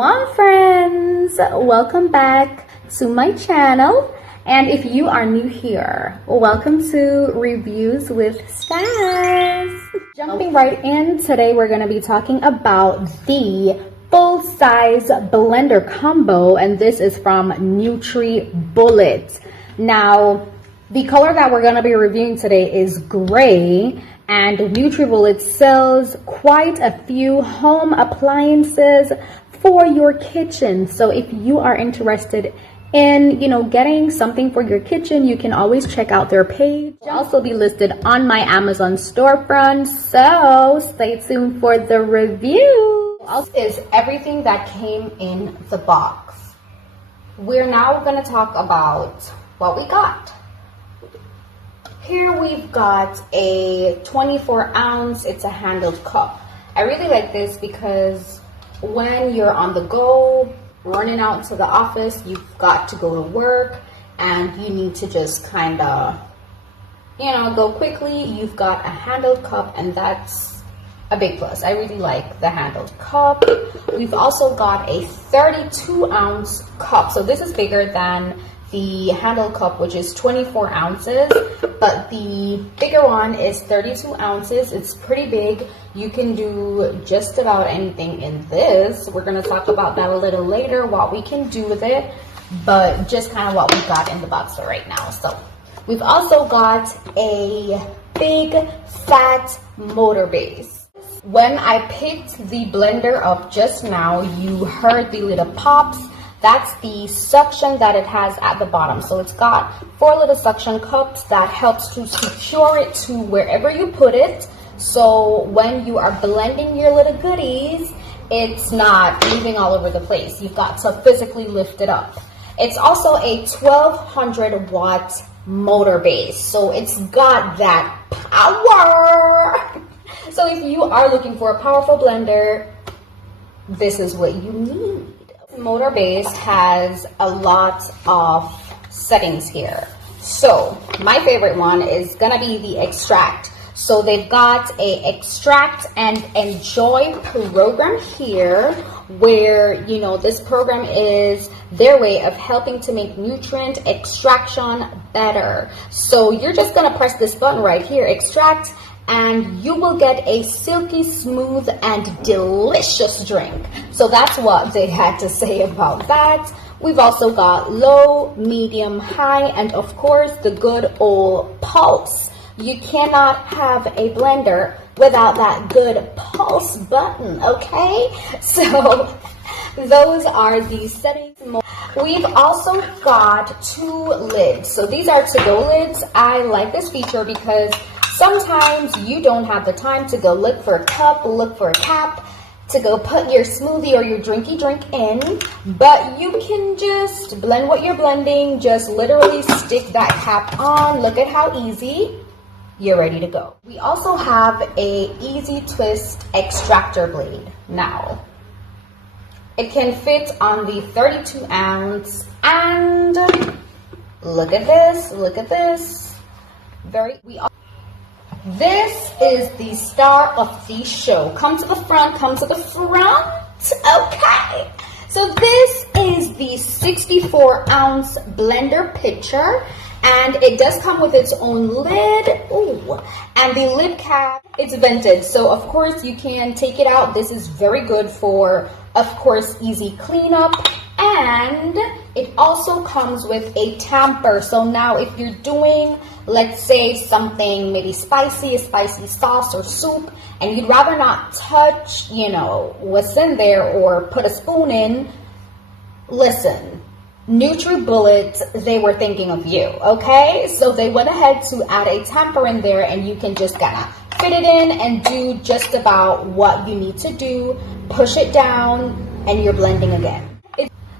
Shalom friends, welcome back to my channel, and if you are new here, welcome to Reviews with Stas. Jumping right in, today we're going to be talking about the full-size blender combo, and this is from Nutribullet. Now, the color that we're going to be reviewing today is gray, and Nutribullet sells quite a few home appliances for your kitchen. So if you are interested in, getting something for your kitchen, you can always check out their page. It'll also be listed on my Amazon storefront, so stay tuned for the review. Also is everything that came in the box. We're now going to talk about what we got. Here we've got a 24 ounce, it's a handled cup. I really like this because when you're on the go, running out to the office, you've got to go to work and you need to just kind of, go quickly. You've got a handled cup, and that's a big plus. I really like the handled cup. We've also got a 32 ounce cup. So this is bigger than the handle cup, which is 24 ounces, but the bigger one is 32 ounces. It's pretty big. You can do just about anything in this. We're going to talk about that a little later, what we can do with it, but just kind of what we got in the box for right now. So we've also got a big fat motor base. When I picked the blender up just now, you heard the little pops. That's the suction that it has at the bottom. So it's got 4 little suction cups that helps to secure it to wherever you put it. So when you are blending your little goodies, it's not moving all over the place. You've got to physically lift it up. It's also a 1200 watt motor base. So it's got that power. So if you are looking for a powerful blender, this is what you need. Motor base has a lot of settings here. So my favorite one is gonna be the extract. So they've got a extract and enjoy program here, where this program is their way of helping to make nutrient extraction better. So you're just gonna press this button right here, extract, and you will get a silky smooth and delicious drink. So that's what they had to say about that. We've also got low, medium, high, and of course the good old pulse. You cannot have a blender without that good pulse button, okay? So those are the settings. We've also got 2 lids. So these are to-go lids. I like this feature because sometimes you don't have the time to go look for a cup, look for a cap, to go put your smoothie or your drinky drink in, but you can just blend what you're blending, just literally stick that cap on. Look at how easy. You're ready to go. We also have a easy twist extractor blade. Now, it can fit on the 32 ounce, and look at this, look at this. This is the star of the show. Come to the front, come to the front. Okay. So this is the 64 ounce blender pitcher, and it does come with its own lid. Ooh. And the lid cap, it's vented. So of course you can take it out. This is very good for, of course, easy cleanup. And it also comes with a tamper. So now if you're doing, let's say, something maybe spicy, a spicy sauce or soup, and you'd rather not touch, what's in there or put a spoon in, listen, Nutribullet, they were thinking of you, okay? So they went ahead to add a tamper in there, and you can just kind of fit it in and do just about what you need to do, push it down, and you're blending again.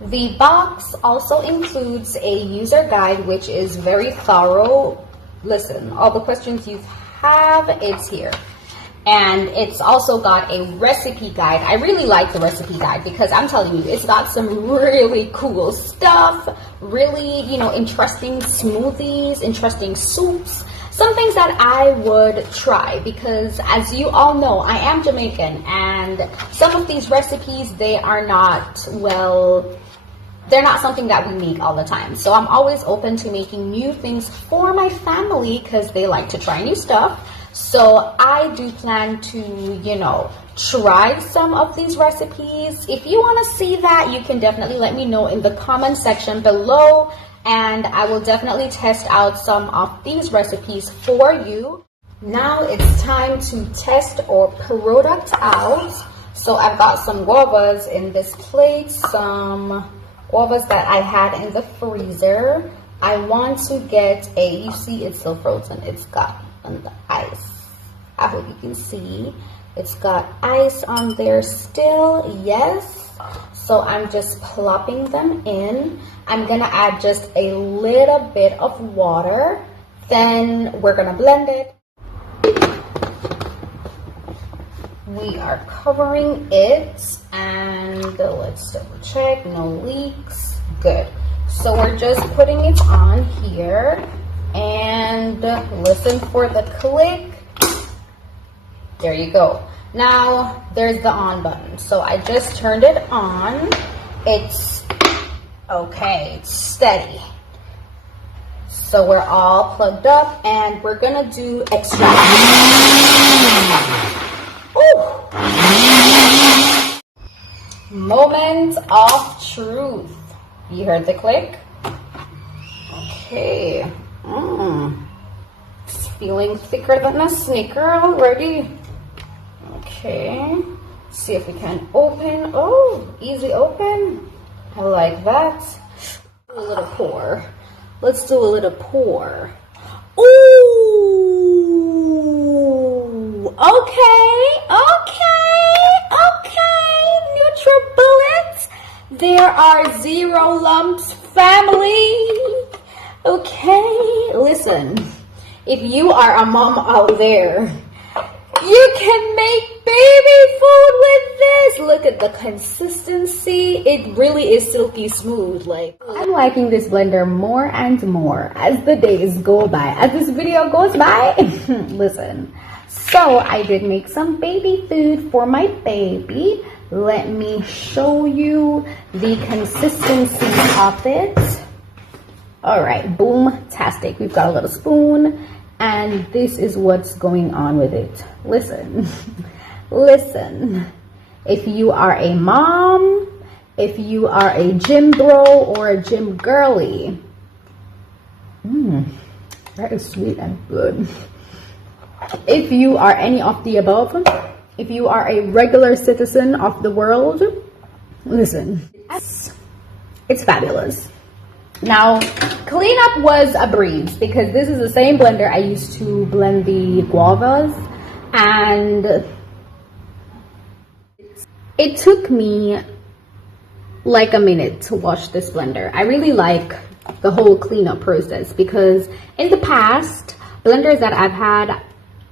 The box also includes a user guide, which is very thorough. Listen, all the questions you have, it's here. And it's also got a recipe guide. I really like the recipe guide because I'm telling you, it's got some really cool stuff, really, interesting smoothies, interesting soups. some things that I would try, because as you all know, I am Jamaican, and some of these recipes, they are not, well, they're not something that we make all the time. So I'm always open to making new things for my family because they like to try new stuff. So I do plan to, you know, try some of these recipes. If you want to see that, you can definitely let me know in the comment section below, and I will definitely test out some of these recipes for you. Now it's time to test our product out. So I've got some guavas in this plate, some guavas that I had in the freezer. I want to get you see it's still frozen. It's got on the ice. I hope you can see. It's got ice on there still, yes. So I'm just plopping them in. I'm gonna add just a little bit of water. Then we're gonna blend it. We are covering it, and let's double check, no leaks, good. So we're just putting it on here, and listen for the click. There you go. Now there's the on button. So I just turned it on. It's okay, it's steady. So we're all plugged up, and we're gonna do extract. Moment of truth. You heard the click? Okay. It's feeling thicker than a Snicker already. Okay. See if we can open. Oh, easy open. I like that. Do a little pour. Let's do a little pour. Ooh. Okay. Nutribullet. There are 0 lumps, family. Okay, listen. If you are a mom out there, you can make baby food with this. Look at the consistency. It really is silky smooth. Like, I'm liking this blender more and more as the days go by, as this video goes by. Listen. So I did make some baby food for my baby. Let me show you the consistency of it. All right, boom-tastic. We've got a little spoon, and this is what's going on with it. Listen, listen. If you are a mom, if you are a gym bro or a gym girly, that is sweet and good. If you are any of the above, if you are a regular citizen of the world, listen, it's fabulous. Now, cleanup was a breeze because this is the same blender I used to blend the guavas, and it took me like a minute to wash this blender. I really like the whole cleanup process because in the past, blenders that I've had,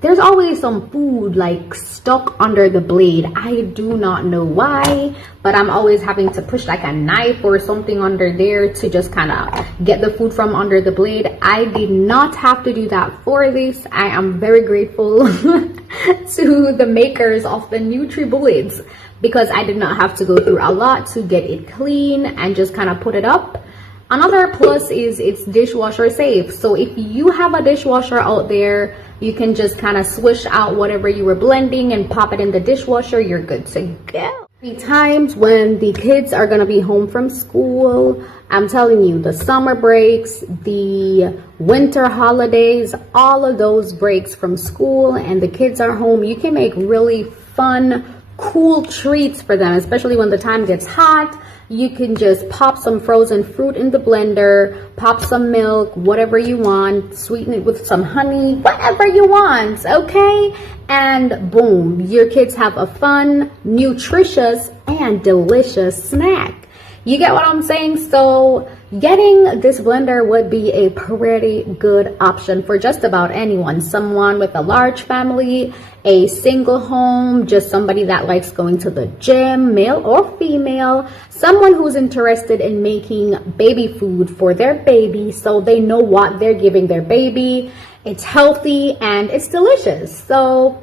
there's always some food like stuck under the blade. I do not know why, but I'm always having to push like a knife or something under there to just kind of get the food from under the blade. I did not have to do that for this. I am very grateful to the makers of the Nutribullets because I did not have to go through a lot to get it clean and just kind of put it up. Another plus is it's dishwasher safe. So if you have a dishwasher out there, you can just kind of swish out whatever you were blending and pop it in the dishwasher. You're good to go. The times when the kids are going to be home from school, I'm telling you, the summer breaks, the winter holidays, all of those breaks from school and the kids are home, you can make really fun, cool treats for them, especially when the time gets hot. You can just pop some frozen fruit in the blender, pop some milk, whatever you want, sweeten it with some honey, whatever you want, okay? And boom, your kids have a fun, nutritious, and delicious snack. You get what I'm saying? So getting this blender would be a pretty good option for just about anyone. Someone with a large family, a single home, just somebody that likes going to the gym, male or female, someone who's interested in making baby food for their baby so they know what they're giving their baby. it's healthy, and it's delicious. So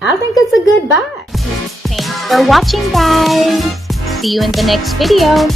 I think it's a good buy. Thanks for watching, guys. See you in the next video.